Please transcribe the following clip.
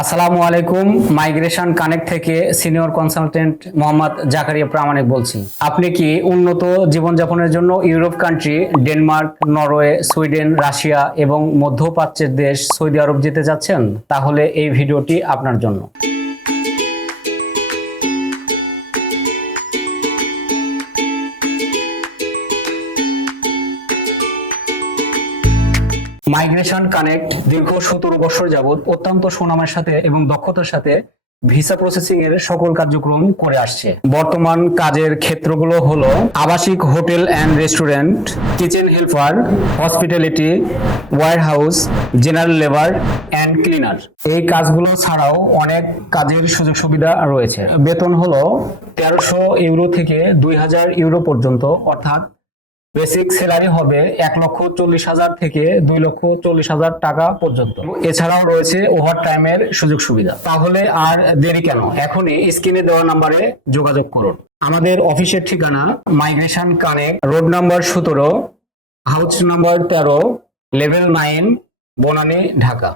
আসসালামু আলাইকুম। Migration connect থেকে সিনিয়র কনসালটেন্ট মোহাম্মদ জাকারিয়া প্রামাণিক বলছি। আপনি কি উন্নত জীবনযাপনের জন্য Europe country, Denmark, Norway, Sweden, Russia এবং মধ্যপ্রাচ্যের দেশ সৌদি আরব যেতে যাচ্ছেন? তাহলে এই ভিডিওটি আপনার জন্য। মাইগ্রেশন কানেক্ট দীর্ঘ 17 বছর যাবত অত্যন্ত সুনামের সাথে এবং দক্ষতার সাথে ভিসা প্রসেসিং এর সকল কার্যক্রম করে আসছে। বর্তমান কাজের ক্ষেত্রগুলো হলো আবাসিক, hotel and restaurant, kitchen helper, hospitality, warehouse, general labour and cleaner. এই কাজগুলো ছাড়াও অনেক কাজের সুযোগ সুবিধা রয়েছে। বেতন হলো 1300 ইউরো থেকে 2000 ইউরো পর্যন্ত, অর্থাৎ বেসিক স্যালারি হবে 1,40,000 থেকে 2,40,000 টাকা পর্যন্ত। এছাড়াও রয়েছে ওভার টাইমের সুযোগ সুবিধা। তাহলে আর দেরি কেন, এখনই স্ক্রিনে দেওয়া নাম্বারে যোগাযোগ করুন। আমাদের অফিসের ঠিকানা migration connect, road number 17, house number 13, level 9, Banani, Dhaka.